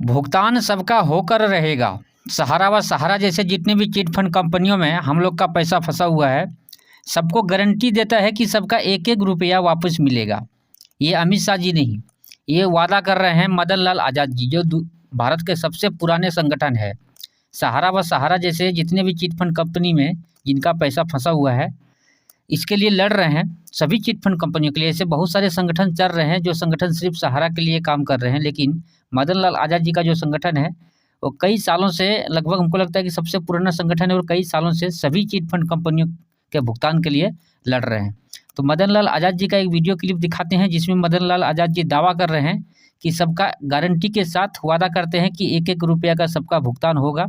भुगतान सबका होकर रहेगा। सहारा व सहारा जैसे जितने भी चिट फंड कंपनियों में हम लोग का पैसा फंसा हुआ है, सबको गारंटी देता है कि सबका एक एक रुपया वापस मिलेगा। ये अमित शाह जी नहीं, ये वादा कर रहे हैं मदन लाल आज़ाद जी, जो भारत के सबसे पुराने संगठन है। सहारा व सहारा जैसे जितने भी चिट फंड कंपनी में जिनका पैसा फंसा हुआ है, इसके लिए लड़ रहे हैं। सभी चिट फंड कंपनियों के लिए ऐसे बहुत सारे संगठन चल रहे हैं, जो संगठन सिर्फ सहारा के लिए काम कर रहे हैं। लेकिन मदन लाल आज़ाद जी का जो संगठन है, वो कई सालों से, लगभग हमको लगता है कि सबसे पुराना संगठन है, और कई सालों से सभी चिट फंड कंपनियों के भुगतान के लिए लड़ रहे हैं। तो मदन लाल आज़ाद जी का एक वीडियो क्लिप दिखाते हैं, जिसमें मदन लाल आज़ाद जी दावा कर रहे हैं कि सबका गारंटी के साथ वादा करते हैं कि एक एक रुपया का सबका भुगतान होगा।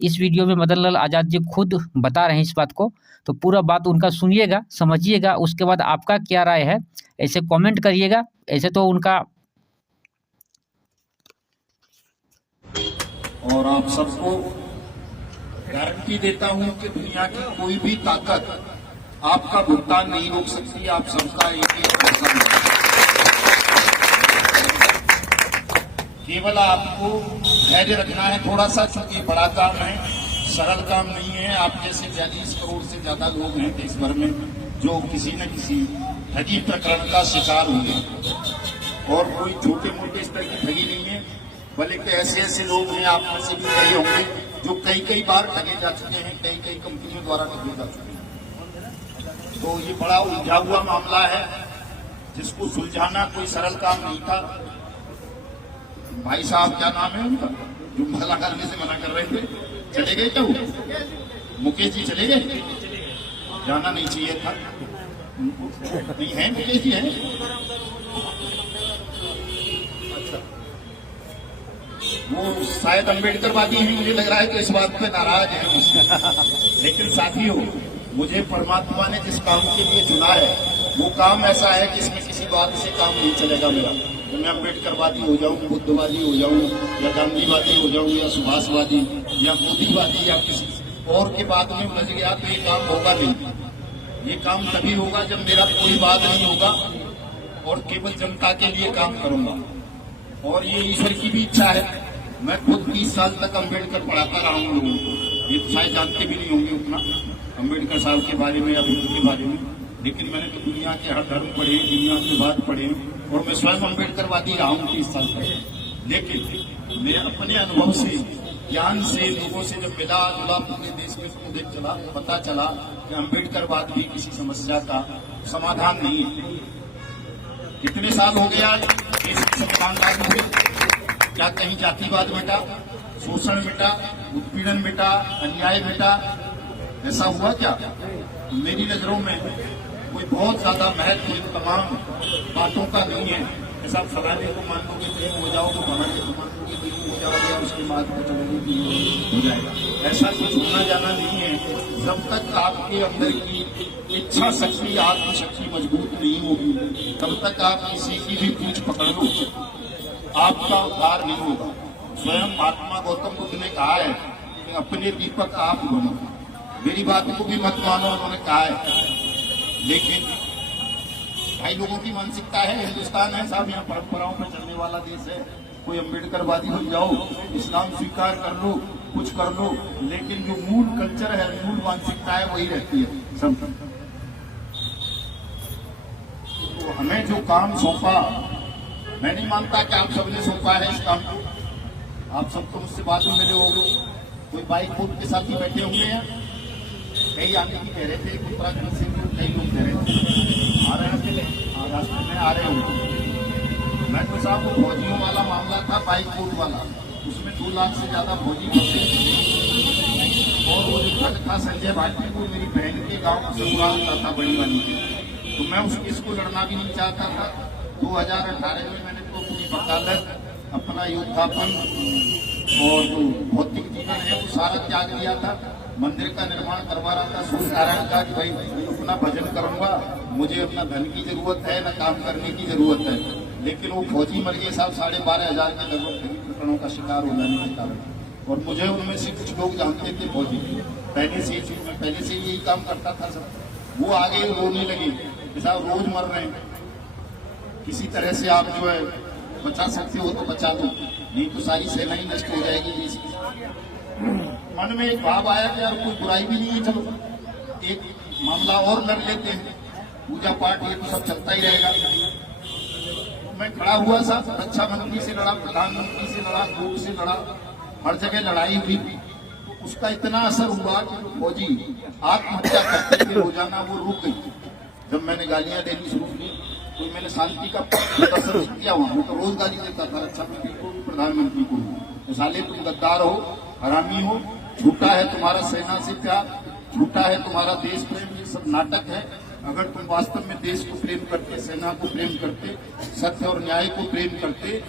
इस वीडियो में मदन लाल आज़ाद जी खुद बता रहे हैं इस बात को, तो पूरा बात उनका सुनिएगा, समझिएगा, उसके बाद आपका क्या राय है ऐसे कमेंट करिएगा। ऐसे तो उनका और आप सबको गारंटी देता हूं कि दुनिया की कोई भी ताकत आपका भुगतान नहीं रोक सकती। आप सबका एक एक पैसा केवल आपको धैर्य रखना है थोड़ा सा, क्योंकि बड़ा काम है, सरल काम नहीं है। आप जैसे 42 करोड़ से ज्यादा लोग हैं देश भर में जो किसी न किसी ठगी प्रकरण का शिकार हुए, और कोई छोटे मोटे स्तर की ठगी नहीं है, बल्कि ऐसे ऐसे लोग हैं, आप में से भी कई होंगे, जो कई बार ठगे जा चुके हैं, कई कंपनियों द्वारा ठगे जा चुके हैं। तो ये बड़ा उलझा हुआ मामला है, जिसको सुलझाना कोई सरल काम नहीं था। भाई साहब, क्या नाम है उनका, जो भला करने से मना कर रहे थे, चले गए क्या वो? मुकेश जी चले गए? जाना नहीं चाहिए था। नहीं है मुकेश जी, है? वो शायद अम्बेडकरवादी हैं, मुझे लग रहा है कि इस बात पे नाराज है। लेकिन साथियों, मुझे परमात्मा ने जिस काम के लिए चुना है, वो काम ऐसा है कि इसमें किसी बात से काम नहीं चलेगा मेरा। तो मैं अम्बेडकरवादी हो जाऊं, बुद्धवादी हो जाऊं, या गांधीवादी हो जाऊं, या सुभाषवादी, या मोदीवादी, या किसी और के बात में उलझ गया तो ये काम होगा नहीं। ये काम तभी होगा जब मेरा कोई बात नहीं होगा और केवल जनता के लिए काम करूंगा। और ये ईश्वर की भी इच्छा है। मैं खुद 30 साल तक अम्बेडकर पढ़ाता रहा हूं लोगों को। ये शायद जानते भी नहीं होंगे उतना अम्बेडकर साहब के बारे में या बुद्ध के बारे में, लेकिन मैंने तो दुनिया के हर धर्म पढ़े, दुनिया के बाद पढ़े, और मैं स्वयं अम्बेडकरवादी रहा हूँ 30 साल तक। लेकिन मैं अपने अनुभव से, ज्ञान से, लोगों से जब मिला जुला, पूरे देश में मुझे पता चला कि अम्बेडकरवाद भी किसी समस्या का समाधान नहीं है। कितने साल हो गया देश में संविधान लागू हुए, क्या कहीं जातिवाद मिटा, शोषण मिटा, उत्पीड़न मिटा, अन्याय मिटा? ऐसा हुआ क्या? मेरी नजरों में कोई बहुत ज्यादा महत्व इन तमाम बातों का नहीं है। ऐसा फलाने को मान लो कि प्रेम हो जाओ, तो फलाने को मान लो कि प्रेम हो जाओगे, उसके बाद को चलोगे कि हो जाएगा। ऐसा कुछ होना जाना नहीं है। जब तक आपके अंदर की इच्छा शक्ति, आत्मशक्ति मजबूत नहीं होगी, तब तक आप किसी की भी पूछ पकड़ लो, आपका उद्धार नहीं होगा। स्वयं महात्मा गौतम बुद्ध ने कहा है कि अपने दीपक आप बनो। मेरी बात को भी मत मानो, उन्होंने कहा है। लेकिन भाई लोगों की मानसिकता है, हिंदुस्तान है साहब, यहाँ परंपराओं पर चलने वाला देश है। कोई अम्बेडकरवादी हो जाओ, इस्लाम स्वीकार कर लो, कुछ कर लो, लेकिन जो मूल कल्चर है, मूल मानसिकता है, वही रहती है सब। तो हमें जो काम सौंपा, मैं नहीं मानता कि आप सबने सौंपा है इस काम को। आप सबको मुझसे बाद में मिले होंगे, कोई बाइक बोट के साथ ही बैठे होंगे हैं, कई आने की कह रहे थे, उत्तराखंड से कई लोग कह रहे थे आ रहे थे, रास्ते में आ रहे होंगे। मैं तो साहब वो फौजियों वाला मामला था, बाइक बोट वाला, उसमें 2 लाख से ज्यादा फौजी फंसे, और वो जो ट्रक था संजय भाटी को मेरी बहन के गाँव से उड़ा होता था बड़ी वाली के, तो मैं उस केस को लड़ना भी नहीं चाहता था। 2018 में मैंने तो पूरी वकालत, अपना योद्धापन और जो भौतिक जीवन है वो सारा त्याग दिया था। मंदिर का निर्माण करवा रहा था, सूर्य नारायण का कि भाई अपना भजन करूंगा, मुझे अपना धन की जरूरत है, न काम करने की जरूरत है। लेकिन वो फौजी मर गए साहब, 12,500 के लगभग प्रकरणों का शिकार हो जाने के कारण। और मुझे उनमें से कुछ लोग जानते थे फौजी, पहले से यही काम करता था सब। वो आगे रोने लगे कि साहब रोज मर रहे हैं, किसी तरह से आप जो है बचा सकते हो तो बचा दो, नहीं तो सारी सेना ही नष्ट हो जाएगी देश की। मन में एक भाव आया कि यार कोई बुराई भी नहीं है, चलो एक मामला और लड़ लेते हैं, पूजा पाठ ये तो सब चलता ही रहेगा। मैं खड़ा हुआ था, रक्षा मंत्री से लड़ा, प्रधानमंत्री से लड़ा, लोग से लड़ा, हर जगह लड़ाई हुई। तो उसका इतना असर हुआ कि जो फौजी आत्महत्या करते थे रोजाना वो रुक गई। जब मैंने गालियां देनी शुरू की तो मैंने शांति का प्रदर्शन किया, वहां तो रोज गाली देता था रक्षा मंत्री को, प्रधानमंत्री को। तो साले तुम गद्दार हो, हरामी हो, झूठा है तुम्हारा सेना से प्यार, झूठा है तुम्हारा देश प्रेम, ये सब नाटक है। अगर तुम वास्तव में देश को प्रेम करते, सेना को प्रेम करते, सत्य और न्याय को प्रेम करते,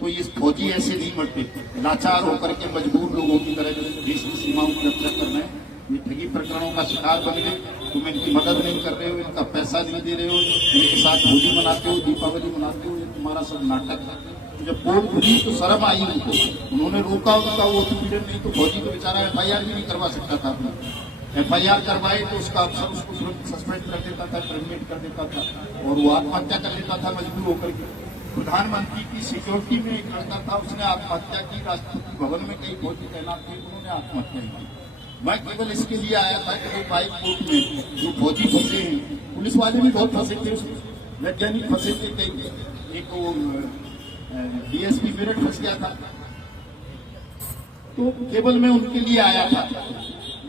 तो ये फौजी ऐसे नहीं मरते लाचार होकर के मजबूर लोगों की तरह देश की सीमाओं की रक्षा करना है। ये ठगी प्रकरणों का शिकार बन गए, तुम इनकी मदद नहीं कर रहे हो, इनका पैसा नहीं दे रहे हो, इनके साथ होली मनाते हो, दीपावली मनाते हो, ये तुम्हारा सब नाटक है। जब पोल खुली तो शर्म आई उनको, उन्होंने रोका उनका वो उत्पीड़न, नहीं तो फौजी को बेचारा FIR भी नहीं करवा सकता था अपना। FIR करवाए तो उसका अफसर उसको सस्पेंड कर देता था, टर्मिनेट कर देता था और वो आत्महत्या कर लेता था मजबूर होकर के। प्रधानमंत्री की सिक्योरिटी में एक लड़का था, उसने आत्महत्या की, राष्ट्रपति भवन में कई फौजी तैनात थे, उन्होंने आत्महत्या की। मैं केवल इसके लिए आया था कि बाइक कोर्ट में जो फौजी फंसे हैं, पुलिस वाले भी बहुत फंसे थे उसमें, वैज्ञानिक फंसे थे कई, एक वो DSP मेरठ फंस गया था। तो केवल मैं उनके लिए आया था।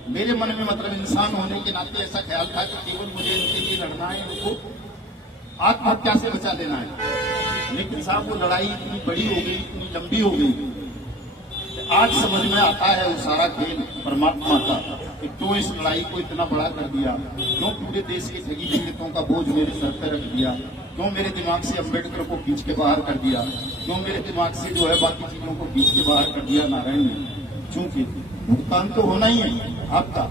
मेरे मन में मतलब इंसान होने के नाते ऐसा ख्याल था कि केवल मुझे इनके लिए लड़ना है, उनको आत्महत्या से बचा लेना है। लेकिन साहब वो लड़ाई इतनी बड़ी हो गई, इतनी लंबी हो गई, आज समझ में आता है वो सारा खेल परमात्मा का कि क्यों इस लड़ाई को इतना बड़ा कर दिया, क्यों पूरे देश के ठगी पीड़ितों का बोझ मेरे सर पर रख दिया, क्यों मेरे दिमाग से अम्बेडकर को खींच के बाहर कर दिया, क्यों मेरे दिमाग से जो है बाकी चीजों को खींच के बाहर कर दिया नारायण ने। चूंकि भुगतान तो होना ही है आपका,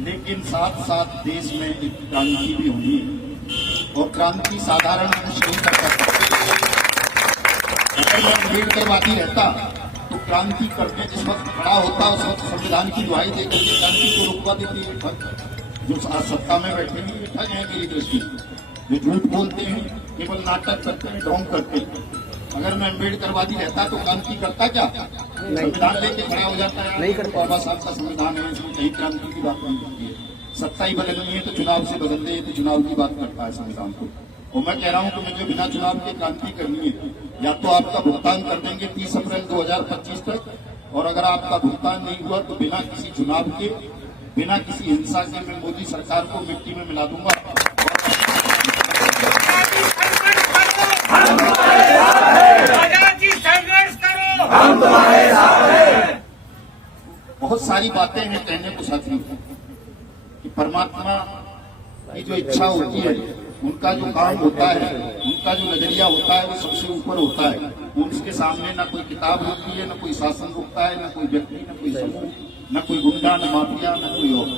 लेकिन साथ साथ देश में एक क्रांति भी होनी है, और क्रांति साधारण मनुष्य नहीं कर सकता। अगर मैं अम्बेडकरवादी रहता तो क्रांति करने जिस वक्त खड़ा होता उस वक्त संविधान की दुहाई देकर के क्रांति को रुकवा देती है। ठग जो आज सत्ता में बैठे हैं ये ठग हैं मेरी दृष्टि, जो झूठ बोलते हैं, केवल नाटक करते हैं, ढोंग करते हैं। अगर मैं अम्बेडकरवादी रहता तो क्रांति करता क्या? संविधान लेके खड़ा हो जाता है, नहीं करता। बाबा साहब का संविधान है, इसमें कहीं क्रांति की बात नहीं करती है। सत्ता ही बदलनी है तो चुनाव से बदल दे, तो चुनाव की बात करता है संविधान को। और मैं कह रहा हूं कि मुझे बिना चुनाव के क्रांति करनी है, या तो आपका भुगतान कर देंगे 30 अप्रैल 2025 तक, और अगर आपका भुगतान नहीं हुआ तो बिना किसी चुनाव के, बिना किसी हिंसा के मैं मोदी सरकार को मिट्टी में मिला दूंगा। बहुत सारी बातें हैं कहने को साथियों कि परमात्मा की जो इच्छा होती है, उनका जो काम होता है, उनका जो नजरिया होता है वो सबसे ऊपर होता है। उसके सामने ना कोई किताब रुकती है, ना कोई शासन रुकता है, ना कोई व्यक्ति, ना कोई समूह, ना कोई गुंडा, ना माफिया, ना कोई और।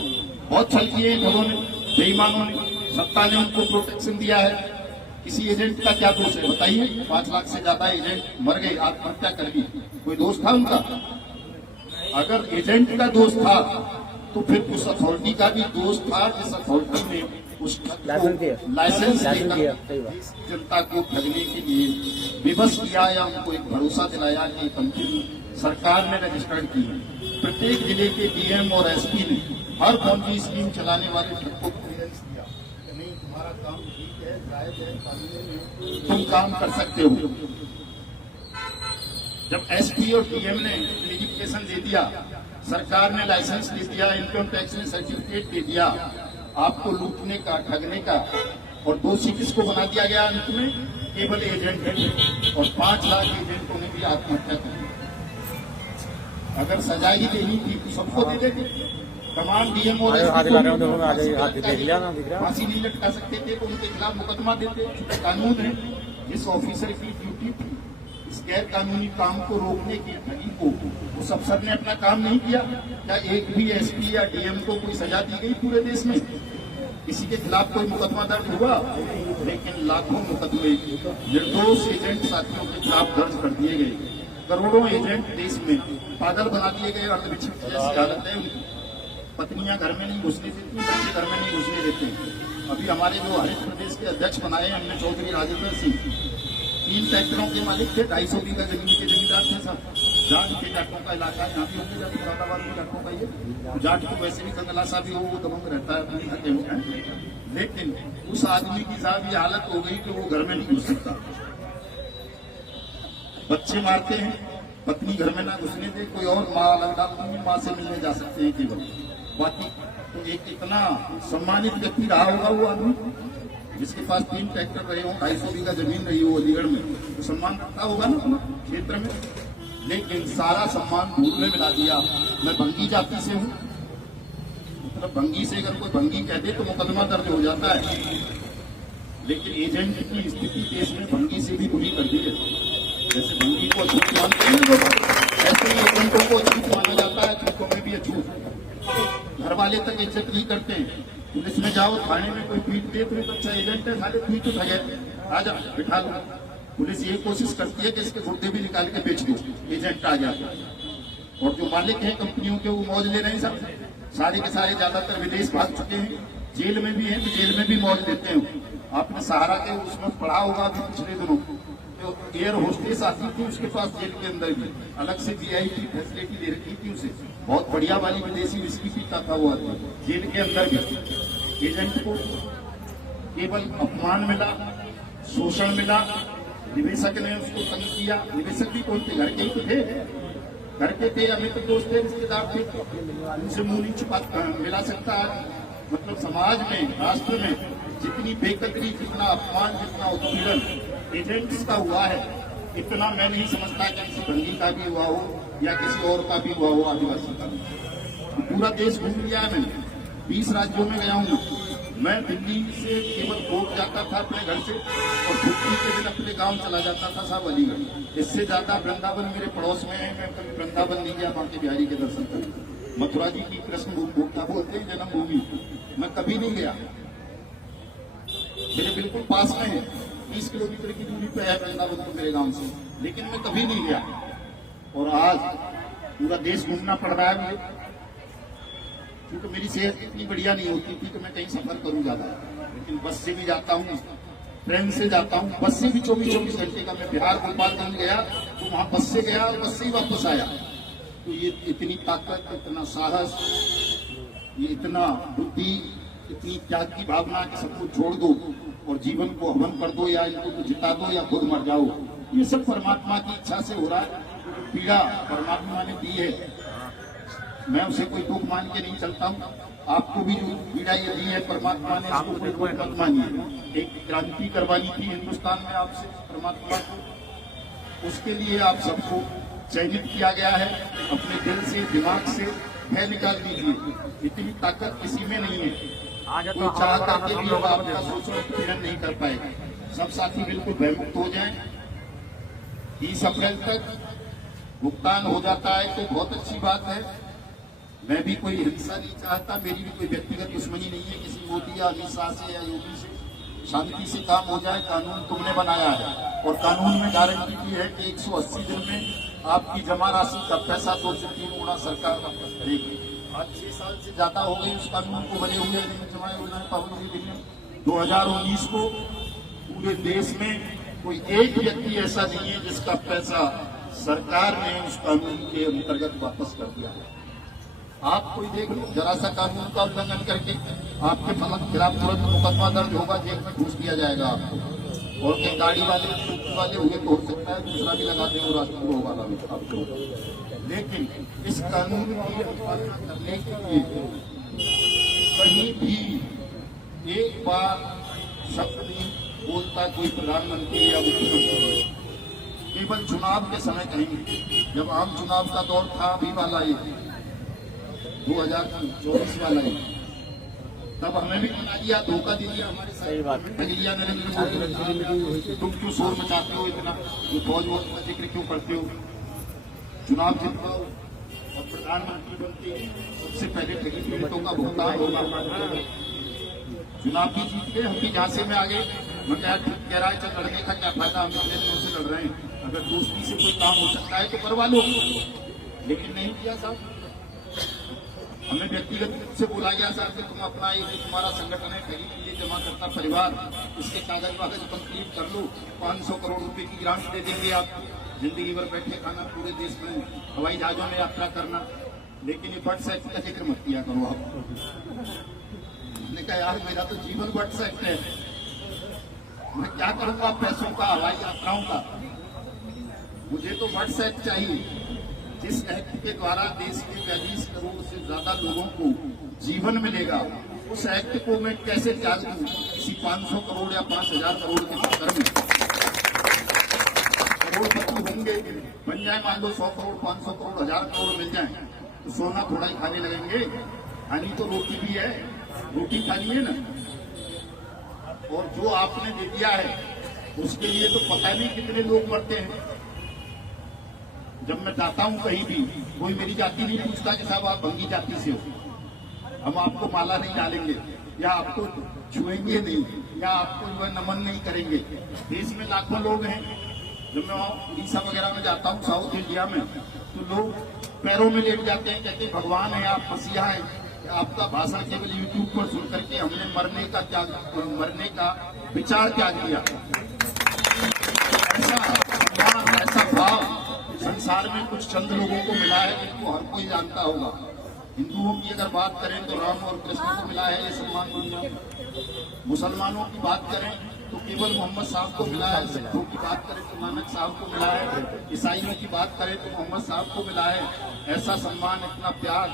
बहुत छल किए लोगों ने, बेईमानों ने, सत्ता ने उनको प्रोटेक्शन दिया है। किसी एजेंट का क्या दोष है बताइए? 5 लाख से ज्यादा एजेंट मर गए, आत्महत्या कर दी, कोई दोष था उनका? अगर एजेंट का दोष था तो फिर उस अथॉरिटी का भी दोष था जिस अथॉरिटी ने उस लाइसेंस जनता को ठगने के लिए विवश किया, या उनको एक भरोसा दिलाया कि कंपनी सरकार ने रजिस्टर्ड की है। प्रत्येक जिले के DM और SP ने हर फर्जी स्कीम चलाने वाले ठग को क्लियरेंस दिया, नहीं तुम्हारा काम ठीक है, जायज है, कानूनी है, तुम काम कर सकते हो। जब SP और DM ने क्लियरिफिकेशन दे दिया, सरकार ने लाइसेंस दे दिया, इनकम टैक्स ने सर्टिफिकेट दे दिया आपको लूटने का, ठगने का, और दोषी किसको बना दिया गया अंत में? केवल एजेंट है, और 5 लाख एजेंटों ने भी आत्महत्या कर दी। अगर सजा ही देनी थी तो सबको दे देते, तमाम DM और फांसी नहीं लटका सकते थे तो उनके खिलाफ मुकदमा देते। कानून है, जिस ऑफिसर की ड्यूटी थी इस गैर कानूनी काम को रोकने की, ठगी को, उस अफसर ने अपना काम नहीं किया। क्या एक भी SP या DM को कोई सजा दी गई पूरे देश में? किसी के खिलाफ कोई मुकदमा दर्ज हुआ? लेकिन लाखों मुकदमे निर्दोष एजेंट साथियों के खिलाफ दर्ज कर दिए गए। करोड़ों एजेंट देश में पागल बना दिए गए। अर्धविक्षिप्त जैसी हालत है उनकी, पत्नियां घर में नहीं घुसने देती, बच्चे घर में नहीं घुसने देते। अभी हमारे जो हरित प्रदेश के अध्यक्ष बनाए हमने चौधरी राजेंद्र सिंह, 3 ट्रैक्टरों के मालिक थे, 250 बीघा जमीन के जमींदार थे सब। जाट के जाटों का इलाका है, यहाँ भी होंगे जाट, मुरादाबाद में जाटों का ये तो जाट को वैसे भी जंगला सा भी हो, वो दबंग रहता है, अपनी हटे हुए हैं। लेकिन उस आदमी की साहब ये हालत हो गई कि वो घर में नहीं घुस सकता। बच्चे मारते हैं, पत्नी घर में ना घुसने दे, कोई और माँ अलग डालती है, माँ से मिलने जा सकते हैं केवल। बाकी तो एक इतना सम्मानित व्यक्ति रहा होगा वो आदमी, जिसके पास 3 ट्रैक्टर रहे हो, 250 बीघा जमीन रही हो अलीगढ़ में, तो सम्मान रखता होगा ना अपना क्षेत्र में। लेकिन सारा सम्मान धूल में मिला दिया। मैं भंगी जाति से हूँ, मतलब भंगी से अगर कोई भंगी कह दे तो मुकदमा दर्ज हो जाता है। लेकिन एजेंट की स्थिति देश में भंगी से भी बुरी कर दी है। जैसे भंगी को अछूत मानते हैं लोग, ऐसे ही एजेंटों को अछूत माना जाता है, झूठों में भी अछूत। घर वाले तक इज्जत नहीं करते हैं। पुलिस में जाओ, थाने में कोई पीट दे तो अच्छा एजेंट है, सारे पीट उठा गए, आ जा बिठा लो। पुलिस ये कोशिश करती है कि इसके गुर्दे भी निकाल के बेच दो, एजेंट आ गया। और जो मालिक हैं कंपनियों के, वो मौज ले रहे हैं सब, सारे के सारे ज्यादातर विदेश भाग चुके हैं, जेल में भी हैं, तो जेल में भी मौज लेते हैं। आपने सहारा के उसमें पढ़ा होगा अभी पिछले दिनों, तो एयर होस्टेस आती थी उसके पास जेल के अंदर भी, अलग से VIP फैसिलिटी दे रखी थी उसे, बहुत बढ़िया वाली विदेशी विस्की पीता था वो आदमी जेल के अंदर भी। एजेंट को केवल अपमान मिला, शोषण मिला, निवेशक ने उसको तंग किया। निवेशक भी कौन थे? घर के ही तो थे, घर के थे, अभी तो दोस्त थे, रिश्तेदार थे, उनसे मुंह नहीं छुपा मिला सकता। मतलब समाज में, राष्ट्र में जितनी बेकदरी, जितना अपमान, जितना उत्पीड़न एजेंट्स का हुआ है, इतना मैं नहीं समझता कि किसी भंगी का भी हुआ हो या किसी और का भी हुआ हो, आदिवासी का भी। पूरा देश घूम लिया है मैंने, 20 राज्यों में गया हूँ। मैं दिल्ली से केवल कोर्ट जाता था अपने घर से, और छुट्टी के दिन अपने गांव चला जाता था साहब अलीगढ़। इससे ज्यादा वृंदावन मेरे पड़ोस में है, मैं कभी वृंदावन नहीं गया बांके बिहारी के दर्शन करने। मथुरा जी की कृष्ण भूखा बोलते हैं जन्मभूमि, मैं कभी नहीं गया। मेरे बिल्कुल पास में है, 30 किलोमीटर की दूरी पे है वृंदावन तो मेरे गांव से, लेकिन मैं कभी नहीं गया। और आज पूरा देश घूमना पड़ रहा है मुझे, क्योंकि मेरी सेहत इतनी बढ़िया नहीं होती थी कि मैं कहीं सफर करूं ज्यादा। लेकिन बस से भी जाता हूँ, ट्रेन से जाता हूँ, बस से भी 24 घंटे का। मैं बिहार गोपालगंज गया तो वहां बस से गया और बस से ही वापस आया। तो ये इतनी ताकत, इतना साहस, ये इतना बुद्धि, इतनी त्याग की भावना कि सब कुछ छोड़ दो और जीवन को हवन कर दो, या इनको जिता दो या खुद मर जाओ, ये सब परमात्मा की इच्छा से हो रहा है। पीड़ा परमात्मा ने दी है, मैं उसे कोई दुख मान के नहीं चलता हूँ। आपको भी जो पीड़ा ये दी है परमात्मा ने, इसको कोई दुख मत मानिए। एक क्रांति करवानी थी हिंदुस्तान में आपसे परमात्मा को, उसके लिए आप सबको चयनित किया गया है। अपने दिल से, दिमाग से भय निकाल दीजिए, इतनी ताकत किसी में नहीं है। कोई चाह करके भी आपका शोषण उत्पीड़न नहीं कर पाएगा। सब साथी बिल्कुल भयमुक्त हो जाएं। 30 अप्रैल तक भुगतान हो जाता है तो बहुत अच्छी बात है। मैं भी कोई हिंसा नहीं चाहता, मेरी भी कोई व्यक्तिगत दुश्मनी नहीं है किसी मोदी या अमित शाह से या योगी से। शांति से काम हो जाए, कानून तुमने बनाया है और कानून में गारंटी की है कि 180 दिन में आपकी जमा राशि का पैसा 2 से 3 गुना सरकार वापस करेगी। आज 6 साल से ज्यादा हो गई उस कानून को बने हुए, जमा योजना पाबंदी के लिए। 2019 को पूरे देश में कोई एक व्यक्ति ऐसा नहीं है जिसका पैसा सरकार ने उस कानून के अंतर्गत वापस कर दिया। आप कोई देख लो, जरा सा कानून का उल्लंघन करके आपके खिलाफ तुरंत मुकदमा दर्ज होगा, जेल में घूस दिया जाएगा आपको। और कहीं गाड़ी वाले हुए तो हो सकता है दूसरा भी लगा दें, वो राष्ट्रद्रोह वाला भी आपको। लेकिन इस कानून की अनुपालना करने के लिए कहीं भी एक बार शब्द नहीं बोलता कोई प्रधानमंत्री या मुख्यमंत्री। केवल चुनाव के समय कहेंगे, जब आम चुनाव का दौर था अभी वाला ये 2024 वाला ही, तब हमें भी बना दिया, धोखा दे दिया हमारे सही बात दिया नरेंद्र मोदी। तुम क्यों शोर मचाते हो इतना, तो फौज वोट का जिक्र क्यों करते हो? चुनाव जितवाओ और प्रधानमंत्री बनते सबसे पहले ठगी पीड़ितों का भुगतान होगा। चुनाव भी जीत गए, हम भी झांसे में आ गए। मैं कह रहा है चल लड़ने का क्या फायदा, हम इतने दिनों से लड़ रहे हैं, अगर दोस्ती से कोई काम हो सकता है तो करवा लो। लेकिन नहीं किया साहब, हमें व्यक्तिगत रूप से बोला गया सर कि तुम अपना ये जो तुम्हारा संगठन है खरीद के लिए जमा करता परिवार, इसके कागज वागज कंप्लीट कर लो, 500 करोड़ रुपए की ग्रांट दे देंगे आप, जिंदगी भर बैठे खाना, पूरे देश में हवाई जहाजों में यात्रा करना, लेकिन ये बट सेक्ट का जिक्र मत किया करो आप। मैंने कहा यार मेरा तो जीवन बट सेक्ट है, मैं क्या करूंगा पैसों का, हवाई यात्राओं का, मुझे तो बट सेक्ट चाहिए जिस एक्ट के द्वारा देश के 42 करोड़ से ज्यादा लोगों को जीवन मिलेगा। उस एक्ट को मैं कैसे त्याग दूं किसी 500 करोड़ या 5000 करोड़ के चक्कर में। करोड़पति होंगे, बन जाए मान लो 100 करोड़ 500 करोड़ 1000 करोड़ मिल जाए तो सोना थोड़ा ही खाने लगेंगे, खानी तो रोटी भी है, रोटी खानी है ना। और जो आपने दे दिया है उसके लिए तो पता नहीं कितने लोग मरते हैं। जब मैं जाता हूं कहीं भी, कोई मेरी जाति नहीं पूछता कि साहब आप भंगी जाति से हो, हम आपको माला नहीं डालेंगे या आपको छुएंगे नहीं या आपको जो है नमन नहीं करेंगे। देश में लाखों लोग हैं, जब मैं उड़ीसा वगैरह में जाता हूँ साउथ इंडिया में, तो लोग पैरों में लेट जाते हैं, कहते हैं भगवान है, आप मसीहा है। आपका भाषण केवल यूट्यूब पर सुन करके हमने मरने का विचार त्याग दिया। ऐसा भाव संसार में कुछ चंद लोगों को मिला है जिनको हर कोई जानता होगा। हिंदुओं की अगर बात करें तो राम और कृष्ण को मिला है ये सम्मान दुनिया। मुसलमानों की बात करें तो केवल मोहम्मद साहब को मिला है। सिखों की बात करें तो नानक साहब को मिला है। ईसाइयों की बात करें तो मोहम्मद साहब को मिला है। ऐसा सम्मान, इतना प्यार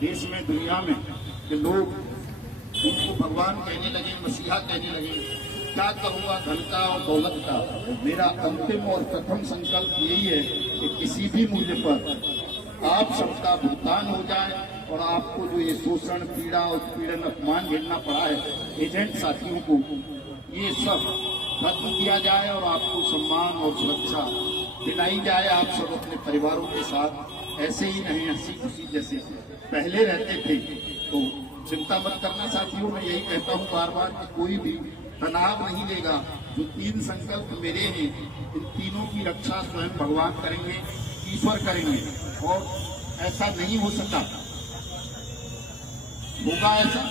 देश में, दुनिया में, कि लोग उनको भगवान कहने लगे, मसीहा कहने लगे। क्या करूंगा धन का और दौलत का? मेरा अंतिम और प्रथम संकल्प यही है कि किसी भी मूल्य पर आप सबका भुगतान हो जाए और आपको जो ये शोषण, पीड़ा, उत्पीड़न, अपमान झेलना पड़ा है एजेंट साथियों को, ये सब खत्म किया जाए और आपको सम्मान और सुरक्षा दिलाई जाए। आप सब अपने परिवारों के साथ ऐसे ही नहीं हंसी खुशी जैसे पहले रहते थे। तो चिंता मत करना साथियों, मैं यही कहता हूँ बार बार कि कोई भी तनाव नहीं लेगा। जो 3 संकल्प मेरे हैं, इन तीनों की रक्षा स्वयं भगवान करेंगे, ईश्वर करेंगे। और ऐसा नहीं हो सका, होगा ऐसा,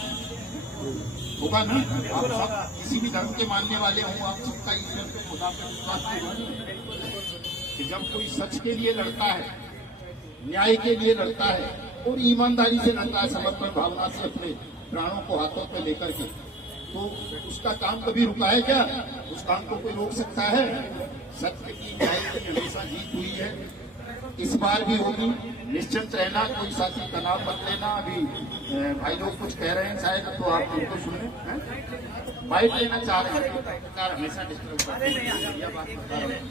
होगा ना। आप सब किसी भी धर्म के मानने वाले हों, आप सबका ईश्वर पे, खुदा पे विश्वास होगा कि जब कोई सच के लिए लड़ता है, न्याय के लिए लड़ता है और ईमानदारी से लड़ता है, समर्पण भावना से अपने प्राणों को हाथों पे लेकर के, तो उसका काम कभी रुका है क्या? उस काम को कोई रोक सकता है? सत्य की, न्याय की हमेशा जीत हुई है, इस बार भी होगी। निश्चिंत रहना, कोई साथी तनाव मत लेना। अभी भाई लोग कुछ कह रहे हैं शायद, तो आप उनको सुने। बाइट लेना चाह रहे हैं, पत्रकार हमेशा डिस्टर्ब करते हैं, यह बात बता रहे हैं।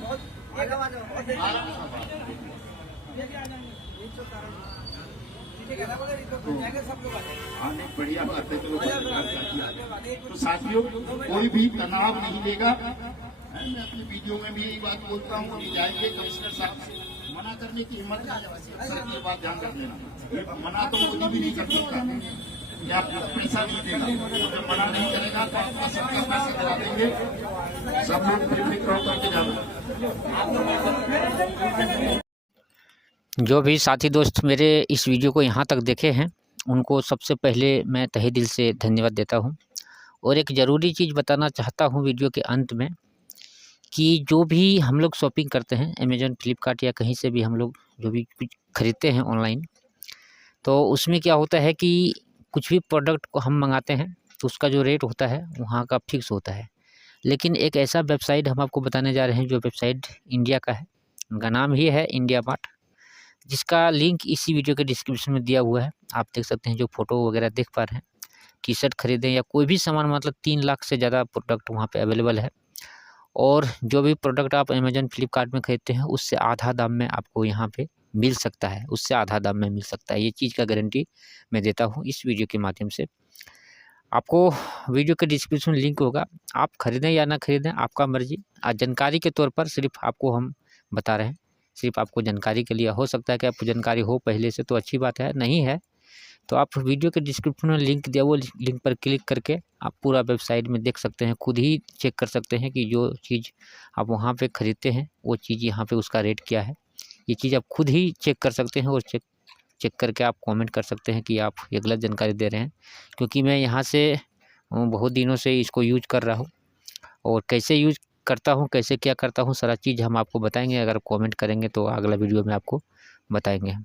हाँ, बढ़िया बात है। तो साथियों, कोई भी तनाव नहीं लेगा। मैं अपने वीडियो में भी यही बात बोलता हूँ, अभी जाएंगे कमिश्नर साहब से, मना करने की हिम्मत सर, ये बात ध्यान रख लेना। मना तो मोदी भी नहीं कर सकता कि आप पैसा नहीं देगा, जब मना नहीं करेगा तो आपका सबका पैसा दिला देंगे, सब लोग बेफिक्र होकर के जाओ। जो भी साथी दोस्त मेरे इस वीडियो को यहाँ तक देखे हैं, उनको सबसे पहले मैं तहे दिल से धन्यवाद देता हूँ। और एक ज़रूरी चीज़ बताना चाहता हूँ वीडियो के अंत में, कि जो भी हम लोग शॉपिंग करते हैं अमेज़न, फ्लिपकार्ट या कहीं से भी हम लोग जो भी कुछ ख़रीदते हैं ऑनलाइन, तो उसमें क्या होता है कि कुछ भी प्रोडक्ट को हम मंगाते हैं तो उसका जो रेट होता है वहाँ का फिक्स होता है। लेकिन एक ऐसा वेबसाइट हम आपको बताने जा रहे हैं जो वेबसाइट इंडिया का है, उनका नाम ही है इंडिया मार्ट, जिसका लिंक इसी वीडियो के डिस्क्रिप्शन में दिया हुआ है। आप देख सकते हैं, जो फ़ोटो वगैरह देख पा रहे हैं। टी शर्ट खरीदें या कोई भी सामान, मतलब 3 लाख से ज़्यादा प्रोडक्ट वहाँ पे अवेलेबल है। और जो भी प्रोडक्ट आप अमेज़न, फ्लिपकार्ट में खरीदते हैं उससे आधा दाम में आपको यहाँ पे मिल सकता है, उससे आधा दाम में मिल सकता है। ये चीज़ का गारंटी मैं देता हूँ इस वीडियो के माध्यम से। आपको वीडियो के डिस्क्रिप्शन में लिंक होगा, आप खरीदें या ना खरीदें आपका मर्जी। जानकारी के तौर पर सिर्फ आपको हम बता रहे हैं, सिर्फ आपको जानकारी के लिए। हो सकता है कि आपको जानकारी हो पहले से तो अच्छी बात है, नहीं है तो आप वीडियो के डिस्क्रिप्शन में लिंक दिया, वो लिंक पर क्लिक करके आप पूरा वेबसाइट में देख सकते हैं, खुद ही चेक कर सकते हैं कि जो चीज़ आप वहाँ पे ख़रीदते हैं वो चीज़ यहाँ पे उसका रेट क्या है। ये चीज़ आप खुद ही चेक कर सकते हैं और चेक करके आप कमेंट कर सकते हैं कि आप ये गलत जानकारी दे रहे हैं, क्योंकि मैं यहाँ से बहुत दिनों से इसको यूज कर रहा हूँ और कैसे यूज करता हूँ, कैसे क्या करता हूँ, सारा चीज़ हम आपको बताएंगे। अगर कमेंट करेंगे तो अगला वीडियो में आपको बताएंगे हम।